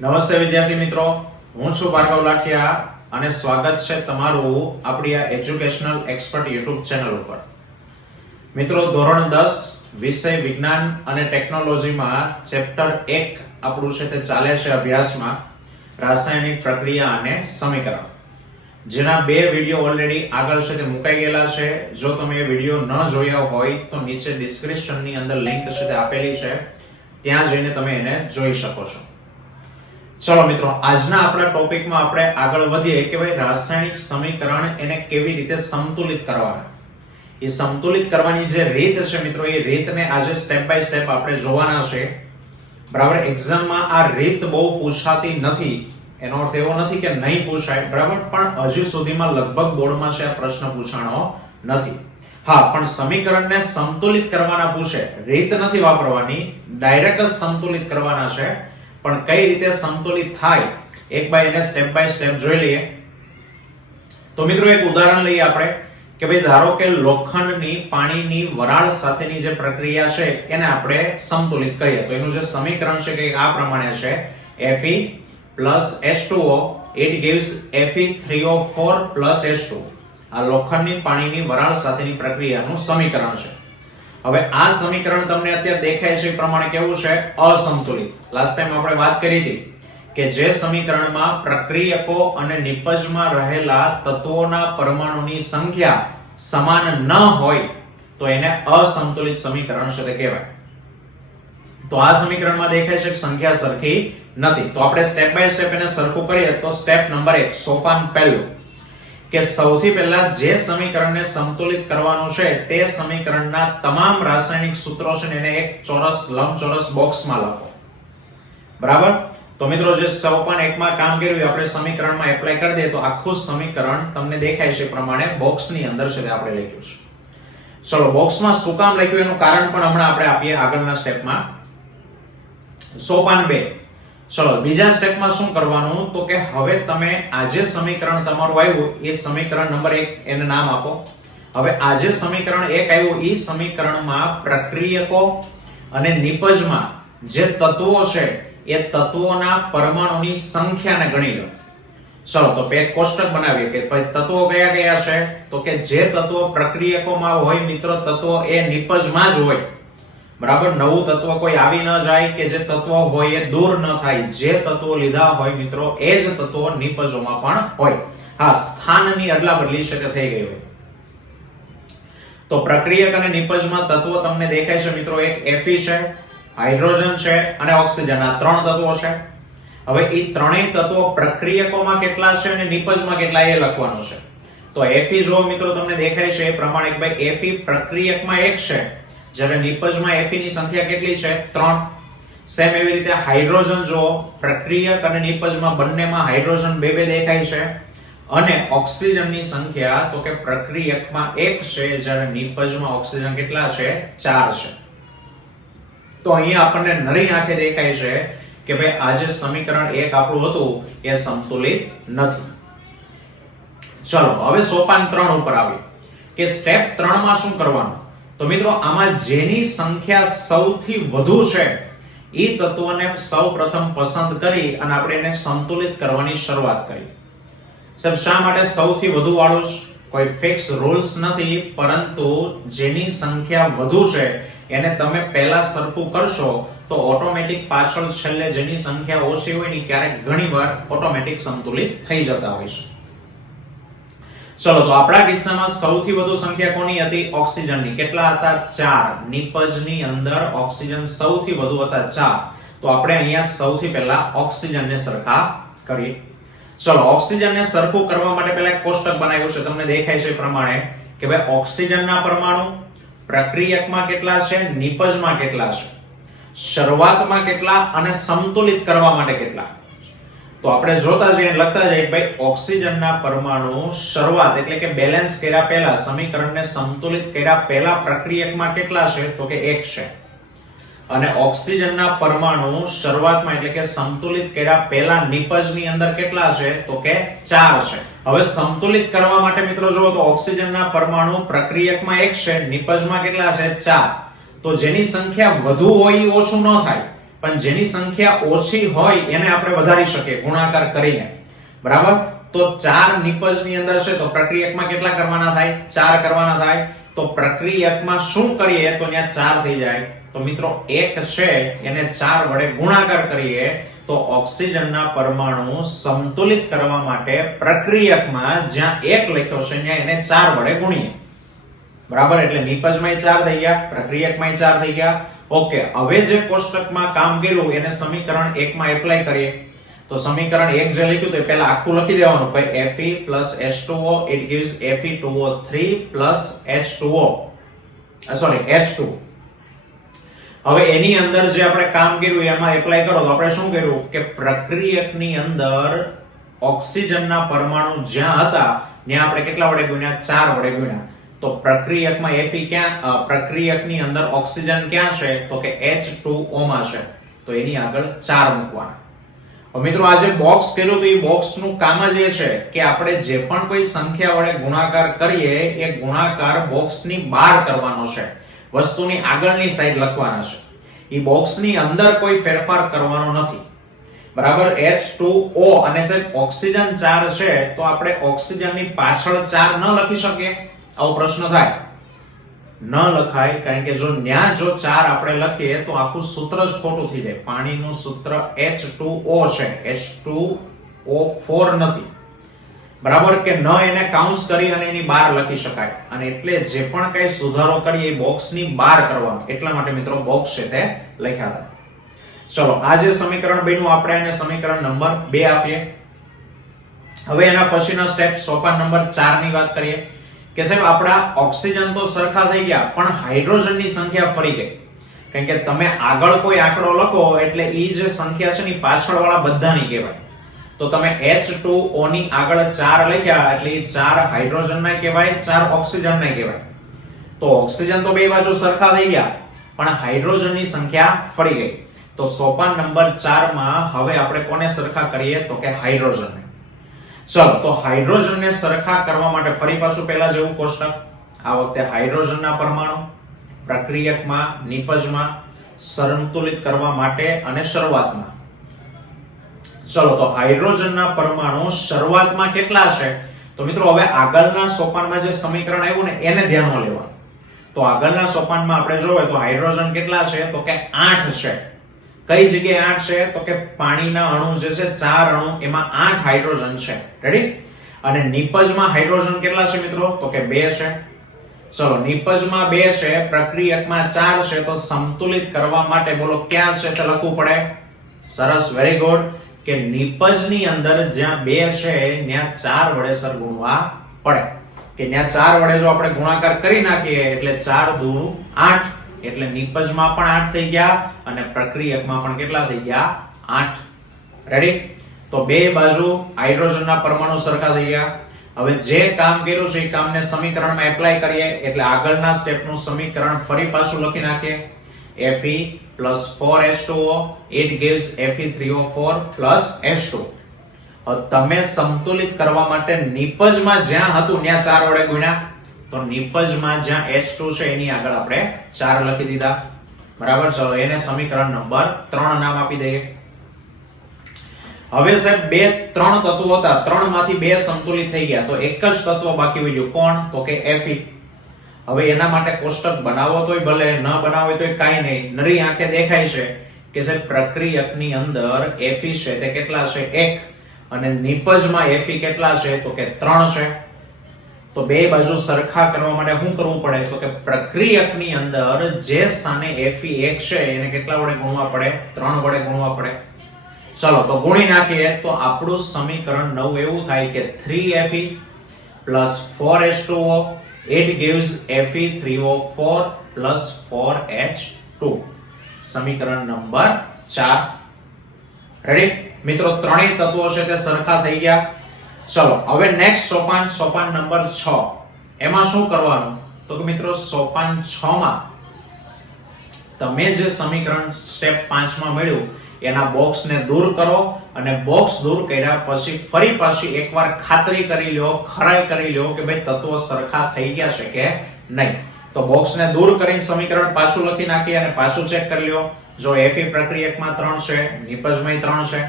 નમસ્તે વિદ્યાર્થી મિત્રો, હું છું ભાર્ગવ લાઠિયા અને સ્વાગત છે તમારું આપણી આ એજ્યુકેશનલ એક્સપર્ટ યુટ્યુબ ચેનલ ઉપર. મિત્રો, ધોરણ 10 વિષય વિજ્ઞાન અને ટેકનોલોજીમાં ચેપ્ટર 1 આપણું છે તે ચાલે છે અભ્યાસમાં રાસાયણિક પ્રક્રિયા અને સમીકરણ, જેના બે વિડીયો ઓલરેડી આગળ છે તે મુકાઈ ગયેલા છે. જો તમે એ વિડીયો ન જોયા હોય તો નીચે ડિસ્ક્રિપ્શનની અંદર લિંક છે તે આપેલી છે, ત્યાં જઈને તમે એને જોઈ શકો છો. ચલો મિત્રો, આજના આપણા ટોપિકમાં આપણે આગળ વધીએ કે ભાઈ રાસાયણિક સમીકરણ એને કેવી રીતે સંતુલિત કરવાના. એ સંતુલિત કરવાની જે રીત છે મિત્રો, એ રીતને આજે સ્ટેપ બાય સ્ટેપ આપણે જોવાના છે. બરાબર, એક્ઝામમાં આ રીત બહુ પૂછાતી નથી, એનો અર્થ એવો નથી કે નહીં પૂછાય, બરાબર, પણ હજી સુધીમાં લગભગ બોર્ડમાં છે આ પ્રશ્ન પૂછાણો નથી. હા, પણ સમીકરણને સંતુલિત કરવાના પૂછે, રીત નથી વાપરવાની, ડાયરેક્ટ જ સંતુલિત કરવાના છે. પણ કઈ રીતે સંતુલિત થાય એક બાય એને સ્ટેપ બાય સ્ટેપ જોઈ લઈએ. તો મિત્રો, એક ઉદાહરણ લઈએ આપણે કે ભાઈ ધારો કે લોખંડની પાણીની વરાળ સાથેની જે પ્રક્રિયા છે એને આપણે સંતુલિત કરીએ તો એનું જે સમીકરણ છે કે આ પ્રમાણે છે: Fe H2O it gives Fe3O4 H2. આ લોખંડની પાણીની વરાળ સાથેની પ્રક્રિયાનું સમીકરણ છે. હવે આ સમીકરણ તમને અત્યારે દેખાય છે એ પ્રમાણે કેવું છે? અસંતુલિત. લાસ્ટ ટાઈમ આપણે વાત કરી હતી કે જે સમીકરણમાં પ્રક્રિયકો અને નિપજમાં રહેલા તત્વોના પરમાણુની સંખ્યા સમાન ન હોય તો એને અસંતુલિત સમીકરણ છે તે કહેવાય. તો આ સમીકરણમાં દેખાય છે કે સંખ્યા સરખી નથી. તો આપણે સ્ટેપ બાય સ્ટેપ એને સરખું કરીએ તો સ્ટેપ નંબર 1, સોપાન પહેલું, કે સૌથી પહેલા જે સમીકરણને સંતુલિત કરવાનું છે તે સમીકરણના તમામ રાસાયણિક સૂત્રો છે એને એક ચોરસ લંબચોરસ બોક્સમાં લખો. બરાબર? તો મિત્રો, જે સોપાન 1 માં કામ કર્યું આપણે સમીકરણમાં એપ્લાય કરી દઈએ તો આખું સમીકરણ તમને દેખાય છે પ્રમાણે બોક્સની અંદર છે તે આપણે લખ્યું છે. ચલો, બોક્સમાં શું કામ લખ્યું એનું કારણ પણ હમણાં આપણે આપીએ આગળના સ્ટેપમાં. સોપાન 2, ચલો બીજા સ્ટેપમાં શું કરવાનું તો કે હવે તમે આ જે સમીકરણ તમારું આવ્યું એ સમીકરણ નંબર 1 એને નામ આપો. હવે આ જે સમીકરણ 1 આવ્યું એ સમીકરણમાં પ્રક્રિયકો અને નિપજમાં જે તત્વો છે એ તત્વોના પરમાણુની સંખ્યાને ગણી લો. ચલો, તો એક કોષ્ટક બનાવીએ કે ભાઈ તત્વો કયા કયા છે તો કે જે તત્વો પ્રક્રિયકોમાં હોય મિત્રો, તત્વો એ નિપજમાં જ હોય. બરાબર, નવું તત્વ કોઈ આવી ન જાય કે જે તત્વ હોય એ દૂર ન થાય. જે તત્વો લીધા હોય મિત્રો એ જ તત્વો નિપજોમાં પણ હોય. હા, સ્થાનની અદલા બદલી છે કે થઈ ગઈ હોય. તો પ્રક્રિયક અને નિપજમાં તત્વો તમને દેખાય છે મિત્રો, એક Fe છે, હાઇડ્રોજન છે અને ઓક્સિજન. આ ત્રણ તત્વો છે. હવે એ ત્રણેય તત્વો પ્રક્રિયકોમાં કેટલા છે અને નિપજમાં કેટલા એ લખવાનું છે. તો Fe જો મિત્રો તમને દેખાય છે એ પ્રમાણે કે ભાઈ Fe પ્રક્રિયકમાં 1 છે, જ્યારે નિપજમાં Fe ની સંખ્યા કેટલી છે? 3. સેમ એવી રીતે હાઇડ્રોજન જો પ્રક્રિયક અને નિપજમાં બંનેમાં હાઇડ્રોજન બે દેખાય છે, અને ઓક્સિજનની સંખ્યા તો કે પ્રક્રિયકમાં 1 છે, જ્યારે નિપજમાં ઓક્સિજન કેટલા છે? 4 છે. તો અહીંયા આપણને નરી આંખે દેખાય છે કે ભાઈ આ જે સમીકરણ 1 આપણું હતું એ સંતુલિત નથી. ચલો, હવે સોપાન 3 ઉપર આવી કે સ્ટેપ 3 માં શું કરવાનું. તો મિત્રો, આમાં જેની સંખ્યા સૌથી વધુ છે એ તત્વને સૌપ્રથમ પસંદ કરી અને આપણે એને સંતુલિત કરવાની શરૂઆત કરી. સાહેબ, શા માટે સૌથી વધુ વાળું? કોઈ ફિક્સ રૂલ્સ નથી, પરંતુ જેની સંખ્યા વધુ છે એને તમે પહેલા સરખું કરશો તો ઓટોમેટિક પાછળ છેલ્લે જેની સંખ્યા ઓછી હોય ને ક્યારેક ઘણીવાર ઓટોમેટિક સંતુલિત થઈ જતા હોય છે. ચલો, તો આપણા કિસ્સામાં સૌથી વધુ સંખ્યા કોની હતી? ઓક્સિજનની. કેટલા હતા? 4. નિપજની અંદર ઓક્સિજન સૌથી વધુ હતા 4. તો આપણે અહીંયા સૌથી પહેલા ઓક્સિજનને સરખા કરીએ. ચલો, ઓક્સિજનને સરખું કરવા માટે પહેલા એક કોષ્ટક બનાવ્યું છે, તમને દેખાય છે પ્રમાણે કે ભાઈ ઓક્સિજનના પરમાણુ પ્રક્રિયકમાં કેટલા છે, નિપજમાં કેટલા છે, શરૂઆતમાં કેટલા અને સંતુલિત કરવા માટે કેટલા. તો આપણે જોતા જઈએ, લખતા જઈએ ભાઈ ઓક્સિજનના પરમાણુ શરૂઆત એટલે કે બેલેન્સ કર્યા પહેલા, સમીકરણને સંતુલિત કર્યા પહેલા પ્રક્રિયકમાં કેટલા છે તો કે 1 છે, અને ઓક્સિજનના પરમાણુ શરૂઆતમાં એટલે કે સંતુલિત કર્યા પહેલા નિપજની અંદર કેટલા છે તો કે 4 છે. હવે સંતુલિત કરવા માટે મિત્રો જો તો ઓક્સિજનના પરમાણુ પ્રક્રિયકમાં 1 છે, નિપજમાં કેટલા છે? 4. તો જેની સંખ્યા વધુ હોય એ ઓછું ન થાય, પણ જેની સંખ્યા ઓછી હોય એને આપણે વધારી શકીએ ગુણાકાર કરીને, બરાબર. તો 4 નિપજની અંદર છે તો પ્રક્રિયકમાં કેટલા કરવાના થાય? 4 કરવાના થાય. તો પ્રક્રિયકમાં શું કરીએ તો ત્યાં 4 થઈ જાય. તો મિત્રો 1 છે એને 4 વડે ગુણાકાર કરીએ તો ઓક્સિજનના પરમાણુ સંતુલિત કરવા માટે પ્રક્રિયકમાં જ્યાં 1 લખ્યો છે ત્યાં એને 4 વડે ગુણીએ, બરાબર. એટલે નિપજમાં 4 થઈ ગયા, પ્રક્રિયકમાં 4 થઈ ગયા. ઓકે, હવે જે કોષ્ટકમાં કામ કર્યું એને સમીકરણ 1 માં એપ્લાય કરીએ. તો સમીકરણ 1 જે લખ્યું તો પહેલા આખું લખી દેવાનું. ભાઈ Fe + H2O it gives Fe2O3 + H2O sorry H2. હવે એની અંદર જે આપણે કામ કર્યું એમાં એપ્લાય કરો તો આપણે શું કર્યું કે પ્રક્રિયકની અંદર ઓક્સિજનના પરમાણુ જ્યાં હતા ત્યાં આપણે કેટલા વડે ગુણ્યા? 4 વડે ગુણ્યા. તો પ્રક્રિયકમાં Fe ક્યાં, પ્રક્રિયકની અંદર ઓક્સિજન ક્યાં છે તો કે H2O માં છે. તો એની આગળ 4 મૂકવાના. મિત્રો આ જે બોક્સ કર્યું તો એ બોક્સનું કામ જ એ છે કે આપણે જે પણ કોઈ સંખ્યા વડે ગુણાકાર કરીએ એ ગુણાકાર બોક્સની બહાર કરવાનો છે, વસ્તુની આગળની સાઈડ લખવાના છે. એ બોક્સની અંદર કોઈ ફેરફાર કરવાનો નથી, બરાબર. H2O અને સાહેબ ઓક્સિજન 4 છે તો આપણે ઓક્સિજનની પાછળ 4 ન લખી શકીએ? આવો પ્રશ્ન થાય. ન લખાય, કારણ કે જો ન્યા જો 4 આપણે લખીએ તો આખું સૂત્ર જ ખોટું થઈ જાય. પાણીનું સૂત્ર H2O છે, H2O4 નથી, બરાબર. કે ન એને કાઉન્સ કરી અને એની બહાર લખી શકાય. અને એટલે જે પણ કઈ સુધારો કરીએ એ બોક્સની બહાર કરવાનો, એટલા માટે મિત્રો બોક્સ છે તે લખ્યા હતા. ચલો, આ જે સમીકરણ બન્યું આપણે એને સમીકરણ નંબર 2 આપીએ. હવે એના પછીનો સ્ટેપ સોપાન નંબર 4 ની વાત કરીએ કે સાહેબ આપણા ઓક્સિજન તો સરખા થઈ ગયા પણ હાઇડ્રોજનની સંખ્યા ફરી ગઈ. કારણ કે તમે આગળ કોઈ આંકડો લખો એટલે ઈ જે સંખ્યા છે ની પાછળવાળા બધાની કહેવાય. તો તમે H2O ની આગળ 4 લખ્યા એટલે ઈ 4 હાઇડ્રોજનના કહેવાય, 4 ઓક્સિજનના કહેવાય. તો ઓક્સિજન તો બે બાજુ સરખા થઈ ગયા પણ હાઇડ્રોજનની સંખ્યા ફરી ગઈ. તો સોપાન નંબર 4 માં હવે આપણે કોને સરખા કરીએ તો કે હાઇડ્રોજનને. ચલો, તો હાઇડ્રોજનને સરખા કરવા માટે ફરી પાછું પહેલા જેવું કોષ્ટક. આ વખતે હાઇડ્રોજનના પરમાણુ પ્રક્રિયકમાં, નિપજમાં સંતુલિત કરવા માટે અને શરૂઆતમાં. ચલો, તો હાઇડ્રોજનના પરમાણુ શરૂઆતમાં કેટલા છે? તો મિત્રો હવે આગળના સોપાનમાં જે સમીકરણ આવ્યું ને એને ધ્યાનમાં લેવાનું. તો આગળના સોપાનમાં આપણે જોઈએ તો હાઇડ્રોજન કેટલા છે તો કે 8 છે. કઈ જગ્યાએ 8 છે તો કે પાણીના અણુ જે છે 4 અણુ એમાં 8 હાઇડ્રોજન છે. રેડી? અને નિપજમાં હાઇડ્રોજન કેટલા છે મિત્રો તો કે 2 છે. ચલો, નિપજમાં 2 છે, પ્રક્રિયકમાં 4 છે. તો સંતુલિત કરવા માટે બોલો ક્યાં છે તે લખવું પડે. સરસ, વેરી ગુડ. કે નિપજની અંદર જ્યાં 2 છે ત્યાં 4 વડે સર ગુણવા પડે. કે ત્યાં 4 વડે જો આપણે ગુણાકાર કરી નાખીએ એટલે 4 દુ 8, એટલે નિપજમાં પણ 8 થઈ ગયા અને પ્રક્રિયકમાં પણ કેટલા થઈ ગયા 8. રેડી? તો બે બાજુ હાઇડ્રોજનના પરમાણુ સરખા થઈ ગયા. હવે જે કામ કર્યું છે એ કામને સમીકરણમાં એપ્લાય કરીએ એટલે આગળના સ્ટેપનું સમીકરણ ફરી પાછું લખી નાખીએ. Fe plus 4H2O it gives Fe3O4 plus H2. તમે સંતુલિત કરવા માટે નિપજમાં જ્યાં હતું ત્યાં 4 વડે ગુણ્યા. તો નિપજમાં જ્યાં H2 છે એની આગળ આપણે 4 લખી દીધા. બરાબર? ચલો, એને સમીકરણ નંબર 3 નામ આપી દઈએ. હવે સાહેબ 3 તત્વો હતા, 3 માંથી 2 સંતુલિત થઈ ગયા. તો એક જ તત્વ બાકી વધ્યું. કોણ? તો કે Fe. હવે એના માટે કોષ્ટક બનાવો તોય ભલે, ન બનાવો તોય કાઈ નહીં. નરી આંખે દેખાય છે કે સાહેબ પ્રક્રિયકની અંદર Fe છે તે કેટલા છે 1 અને નિપજમાં Fe કેટલા છે તો કે 3 છે. તો બે બાજુ સરખા કરવા માટે શું કરવું પડે તો કે પ્રક્રિયકની અંદર જે સ્થાને Fe 1 છે એને કેટલા વડે ગુણવા પડે? 3 વડે ગુણવા પડે. ચલો, તો ગુણી નાખીએ તો આપણું સમીકરણ 9 એવું થાય કે 3Fe plus 4H2O it gives Fe3O4 plus 4H2. સમીકરણ નંબર 4. રેડી? મિત્રો ત્રણેય તત્વો છે તે સરખા થઈ ગયા. ચલો, હવે નેક્સ્ટ સોપાન નંબર 6. એમાં શું કરવાનું તો કે મિત્રો સોપાન 6 માં તમે જે સમીકરણ સ્ટેપ 5 માં મળ્યું એના બોક્સને દૂર કરો અને બોક્સ દૂર કર્યા પછી ફરી પાછી એકવાર ખાતરી કરી લો, ખરાઈ કરી લો કે ભાઈ તત્વો સરખા થઈ ગયા છે કે નહીં. તો બોક્સને દૂર કરીને સમીકરણ પાછું લખી નાખીએ અને પાછું ચેક કરી લ્યો. જો Fe પ્રક્રિયકમાં 3 છે, નિપજમાં 3 છે,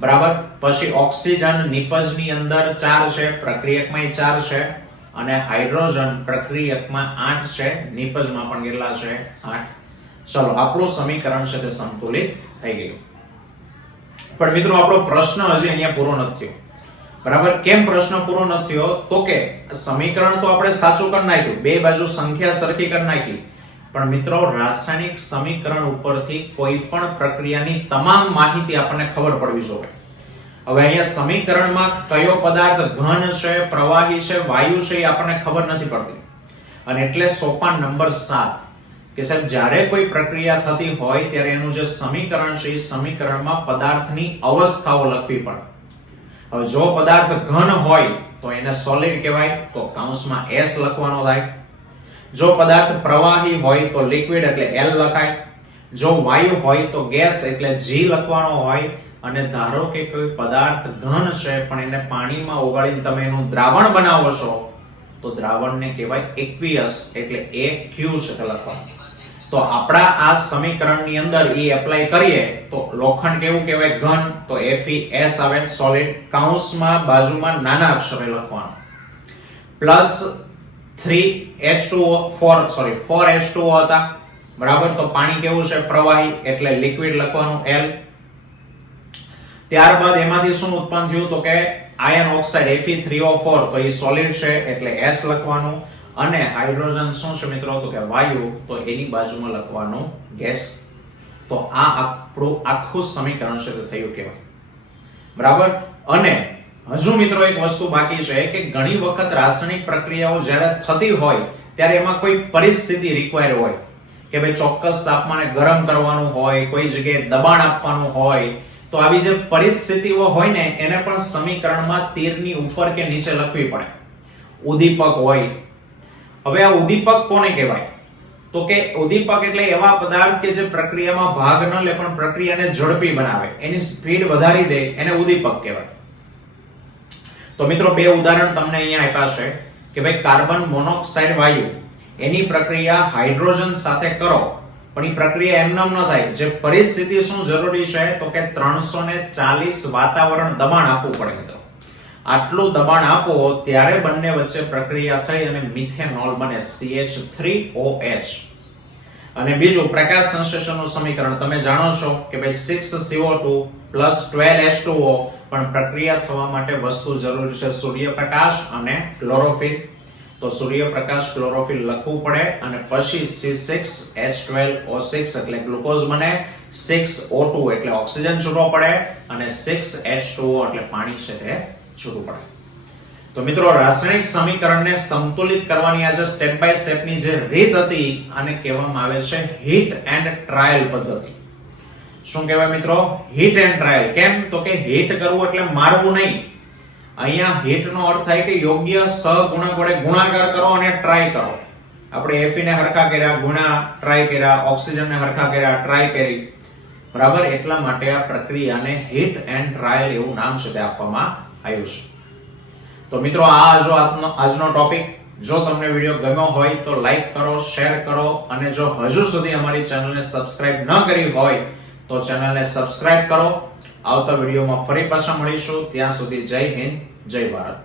બરાબર. પછી ઓક્સિજન નિપજની અંદર 4 છે, પ્રક્રિયકમાં 4 છે, અને હાઇડ્રોજન પ્રક્રિયકમાં 8 છે, નિપજમાં પણ કેટલા છે? 8. ચલો, આપણું સમીકરણ છે તે સંતુલિત થઈ ગયું. પણ મિત્રો આપણો પ્રશ્ન હજી અહીંયા પૂરો નથી થયો. બરાબર. કેમ પ્રશ્ન પૂરો નથી થયો? તો કે સમીકરણ તો આપણે સાચું કરી નાખ્યું, બે બાજુ સંખ્યા સરખી કરી નાખી, પણ મિત્રો રાસાયણિક સમીકરણ ઉપરથી કોઈ પણ પ્રક્રિયાની તમામ માહિતી આપણને ખબર પડવી જોઈએ. હવે અહીંયા સમીકરણમાં કયો પદાર્થ ઘન છે, પ્રવાહી છે, વાયુ છે એ આપણને ખબર નથી પડતી. અને એટલે સોપાન નંબર 7 કે સાહેબ જ્યારે કોઈ પ્રક્રિયા થતી હોય ત્યારે એનું જે સમીકરણ છે એ સમીકરણમાં પદાર્થની અવસ્થાઓ લખવી પડે. હવે જો પદાર્થ ઘન હોય તો એને સોલિડ કહેવાય, તો કૌંસમાં S લખવાનો થાય. જો પદાર્થ પ્રવાહી હોય તો લિક્વિડ એટલે L લખાય. જો વાયુ હોય તો ગેસ એટલે G લખવાનો હોય. અને ધારો કે કોઈ પદાર્થ ઘન છે પણ એને પાણીમાં ઓગાળીને તમે એનું દ્રાવણ બનાવો છો તો દ્રાવણને કહેવાય એક્વિયસ એટલે AQ છે તે લખવાનું. તો આપણા આ સમીકરણની અંદર એ એપ્લાય કરીએ તો લોખંડ કેવું કહેવાય? ઘન. તો FeS આવે સોલિડ. કૌંસમાં બાજુમાં નાના અક્ષરે લખવાનું. પ્લસ 4H2O હતા, બરાબર. તો પાણી કેવું છે? પ્રવાહી એટલે લિક્વિડ લખવાનું L. ત્યારબાદ એમાંથી શું ઉત્પન્ન થયું? તો કે આયન ઓક્સાઇડ Fe3O4, તો એ સોલિડ છે એટલે S લખવાનું. અને હાઇડ્રોજન શું છે મિત્રો? તો કે વાયુ, તો એની બાજુમાં લખવાનું ગેસ. તો આ આપણું આખું સમીકરણ છે તે થયું કહેવાય, બરાબર. અને હજુ મિત્રો એક વસ્તુ બાકી છે કે ઘણી વખત રાસાયણિક પ્રક્રિયાઓ જ્યારે થતી હોય ત્યારે એમાં કોઈ પરિસ્થિતિ રિક્વાયર હોય કે ભાઈ ચોક્કસ તાપમાને ગરમ કરવાનું હોય, કોઈ જગ્યાએ દબાણ આપવાનું હોય. તો આવી જે પરિસ્થિતિઓ હોય ને એને પણ સમીકરણમાં તીરની ઉપર કે નીચે લખવી પડે. ઉદ્દીપક હોય. હવે આ ઉદ્દીપક કોને કહેવાય? તો કે ઉદ્દીપક એટલે એવા પદાર્થ કે જે પ્રક્રિયામાં ભાગ ન લે પણ પ્રક્રિયાને ઝડપી બનાવે, એની સ્પીડ વધારી દે, એને ઉદ્દીપક કહેવાય. તો મિત્રો બે ઉદાહરણ તમને અહીંયા આપ્યા છે કે ભાઈ કાર્બન મોનોક્સાઇડ વાયુ એની પ્રક્રિયા હાઇડ્રોજન સાથે કરો પણ એ પ્રક્રિયા એમનેમ ન થાય. જે પરિસ્થિતિ શું જરૂરી છે? તો કે 340 વાતાવરણ દબાણ આપવું પડે મિત્રો. આટલું દબાણ આપો ત્યારે બંને વચ્ચે પ્રક્રિયા થઈ અને મિથેનોલ બને CH3OH. અને બીજું પ્રકાશ સંશ્લેષણનું સમીકરણ તમે જાણો છો કે ભાઈ 6CO2 12H2O, પણ પ્રક્રિયા થવા માટે વસ્તુ જરૂરી છે સૂર્યપ્રકાશ અને ક્લોરોફિલ. તો સૂર્યપ્રકાશ ક્લોરોફિલ લખવું પડે અને પછી C6H12O6 એટલે ગ્લુકોઝ બને, 6O2 એટલે ઓક્સિજન છૂટવો પડે અને 6H2O એટલે પાણી છે તે છૂટવું પડે. તો મિત્રો રાસાયણિક સમીકરણને સંતુલિત કરવાની આ જે સ્ટેપ બાય સ્ટેપની જે રીત હતી આને કહેવામાં આવે છે હીટ એન્ડ ટ્રાયલ પદ્ધતિ. શું કહેવાય મિત્રો? Heat and trial. કેમ? તો કે હીટ કરવું એટલે મારવું નહીં. અહીંયા હીટ નો અર્થ થાય કે યોગ્ય સહગુણક વડે ગુણાકાર કરો અને ટ્રાય કરો. આપણે Fe ને હરખા કર્યા, ગુણા ટ્રાય કર્યા, ઓક્સિજન ને હરખા કર્યા, ટ્રાય કરી, બરાબર. એટલા માટે આ પ્રક્રિયાને હીટ એન્ડ ટ્રાયલ એવું નામ છે તે આપવામાં આવ્યું છે. તો મિત્રો આજનો ટોપિક જો તમને વિડિયો ગમ્યો હોય તો લાઈક કરો, શેર કરો અને જો હજુ સુધી અમારી ચેનલને સબસ્ક્રાઇબ ન કરી હોય તો ચેનલને સબસ્ક્રાઇબ કરો. આવતા વિડીયોમાં ફરી પાછા મળીશું. ત્યાં સુધી જય હિન્દ, જય ભારત.